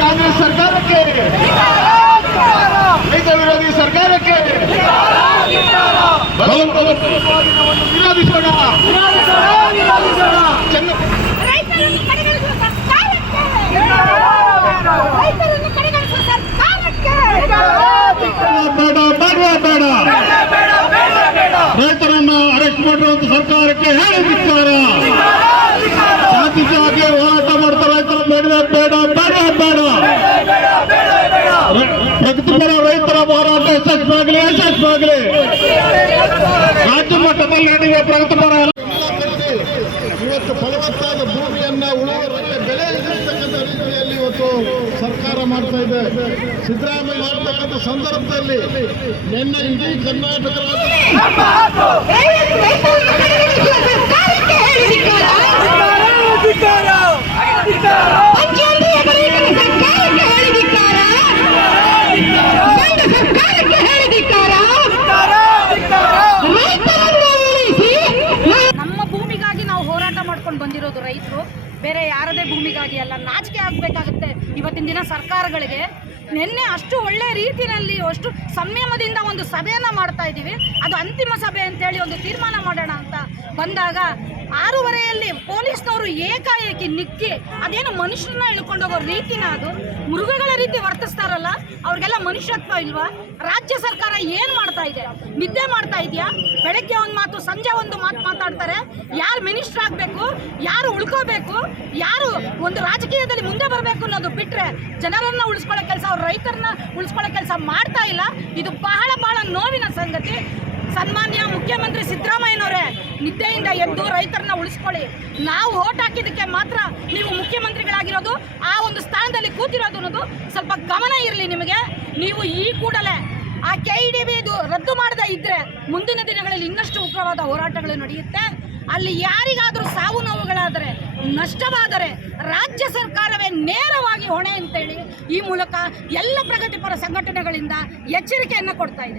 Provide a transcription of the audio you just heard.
ಕಾಂಗ್ರೆಸ್ ಸರ್ಕಾರಕ್ಕೆ ರೈತ ವಿರೋಧಿ ಸರ್ಕಾರಕ್ಕೆ ಬಲವಂತವನ್ನು ವಿರೋಧಿಸೋಣ ರ- ರೈತರ ಹೋರಾಟ ಯಶಸ್ವಾಗಲಿ ಯಶಸ್ವಾಗಲಿ. ರಾಜ್ಯ ಮಟ್ಟದಲ್ಲಿ ನಡೆಯುವ ಪ್ರಗತಿಪರ ಇವತ್ತು ಫಲವತ್ತಾದ ಭೂಮಿಯನ್ನ ಉಳುವರಲ್ಲಿ ಬೆಳೆ ಇರತಕ್ಕಂಥ ರೀತಿಯಲ್ಲಿ ಇವತ್ತು ಸರ್ಕಾರ ಮಾಡ್ತಾ ಇದೆ. ಸಿದ್ದರಾಮಯ್ಯ ಮಾಡ್ತಕ್ಕಂಥ ಸಂದರ್ಭದಲ್ಲಿ ನಿನ್ನೆ ಇಡೀ ಕರ್ನಾಟಕ ಮಾಡ್ಕೊಂಡು ಬಂದಿರೋದು ರೈತರು, ಬೇರೆ ಯಾರದೇ ಭೂಮಿಗಾಗಿ ಅಲ್ಲ, ನಾಚಿಕೆ ಆಗಬೇಕಾಗುತ್ತೆ. ಇವತ್ತಿನ ದಿನ ಸರ್ಕಾರಗಳಿಗೆ ನಿನ್ನೆ ಅಷ್ಟು ಒಳ್ಳೆ ರೀತಿಯಲ್ಲಿ, ಅಷ್ಟು ಸಂಯಮದಿಂದ ಒಂದು ಸಭೆಯನ್ನು ಮಾಡ್ತಾ ಇದ್ದೀವಿ ಅದು ಅಂತಿಮ ಸಭೆ ಅಂತೇಳಿ ಒಂದು ತೀರ್ಮಾನ ಮಾಡೋಣ ಅಂತ ಬಂದಾಗ ಆರೂವರೆಯಲ್ಲಿ ಪೊಲೀಸ್ನವರು ಏಕಾಏಕಿ ನಿಕ್ಕಿ ಅದೇನು ಮನುಷ್ಯರನ್ನ ಇಳ್ಕೊಂಡು ಹೋಗೋ ರೀತಿನ ಅದು. ಮೃಗಗಳ ರೀತಿ ವರ್ತಿಸ್ತಾರಲ್ಲ, ಅವ್ರಿಗೆಲ್ಲ ಮನುಷ್ಯತ್ವ ಇಲ್ವಾ? ರಾಜ್ಯ ಸರ್ಕಾರ ಏನು ಮಾಡ್ತಾ ಇದೆ? ನಿದ್ದೆ ಮಾಡ್ತಾ ಇದೆಯಾ? ಬೆಳಗ್ಗೆ ಒಂದು ಮಾತು, ಸಂಜೆ ಒಂದು ಮಾತು ಮಾತಾಡ್ತಾರೆ. ಯಾರು ಮಿನಿಸ್ಟರ್ ಆಗಬೇಕು, ಯಾರು ಉಳ್ಕೋಬೇಕು, ಯಾರು ಒಂದು ರಾಜಕೀಯದಲ್ಲಿ ಮುಂದೆ ಬರಬೇಕು ಅನ್ನೋದು ಬಿಟ್ರೆ ಜನರನ್ನ ಉಳಿಸ್ಕೊಳ್ಳೋ ಕೆಲಸ, ಅವ್ರ ರೈತರನ್ನ ಉಳಿಸ್ಕೊಳ್ಳೋ ಕೆಲಸ ಮಾಡ್ತಾ ಇಲ್ಲ. ಇದು ಬಹಳ ಬಹಳ ನೋವಿನ ಸಂಗತಿ. ಸನ್ಮಾನ್ಯ ಮುಖ್ಯಮಂತ್ರಿ ಸಿದ್ದರಾಮಯ್ಯನವರೇ, ನಿದ್ದೆಯಿಂದ ಎದ್ದು ರೈತರನ್ನ ಉಳಿಸ್ಕೊಳ್ಳಿ. ನಾವು ಓಟ್ ಹಾಕಿದ್ದಕ್ಕೆ ಮಾತ್ರ ನೀವು ಮುಖ್ಯಮಂತ್ರಿಗಳಾಗಿರೋದು, ಆ ಒಂದು ಸ್ಥಾನದಲ್ಲಿ ಕೂತಿರೋದು ಅನ್ನೋದು ಸ್ವಲ್ಪ ಗಮನ ಇರಲಿ ನಿಮಗೆ. ನೀವು ಈ ಕೂಡಲೇ ಆ ಕೆ ಇ ಡಿ ಇದು ರದ್ದು ಮಾಡದೇ ಇದ್ದರೆ ಮುಂದಿನ ದಿನಗಳಲ್ಲಿ ಇನ್ನಷ್ಟು ಉಗ್ರವಾದ ಹೋರಾಟಗಳು ನಡೆಯುತ್ತೆ. ಅಲ್ಲಿ ಯಾರಿಗಾದರೂ ಸಾವು ನೋವುಗಳಾದರೆ, ನಷ್ಟವಾದರೆ ರಾಜ್ಯ ಸರ್ಕಾರವೇ ನೇರವಾಗಿ ಹೊಣೆ ಅಂತೇಳಿ ಈ ಮೂಲಕ ಎಲ್ಲ ಪ್ರಗತಿಪರ ಸಂಘಟನೆಗಳಿಂದ ಎಚ್ಚರಿಕೆಯನ್ನು ಕೊಡ್ತಾ ಇದೆ.